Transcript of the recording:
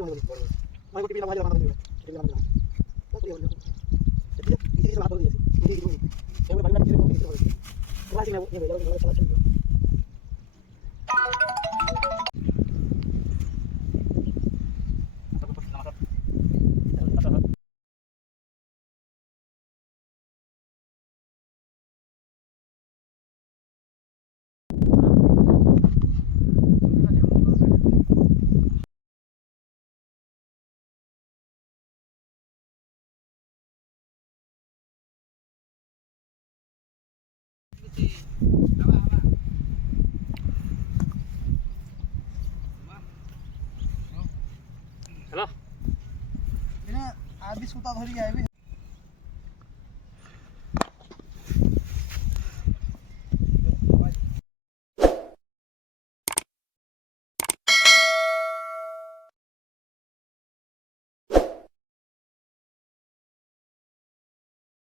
itu mau TV lama aja mana TV lama tak boleh jadi isi sama apa dia sih ini saya mau balik kiri mau kiri kelas ini ya jalan salah satu Halo. ini habis suta ধরি যাবে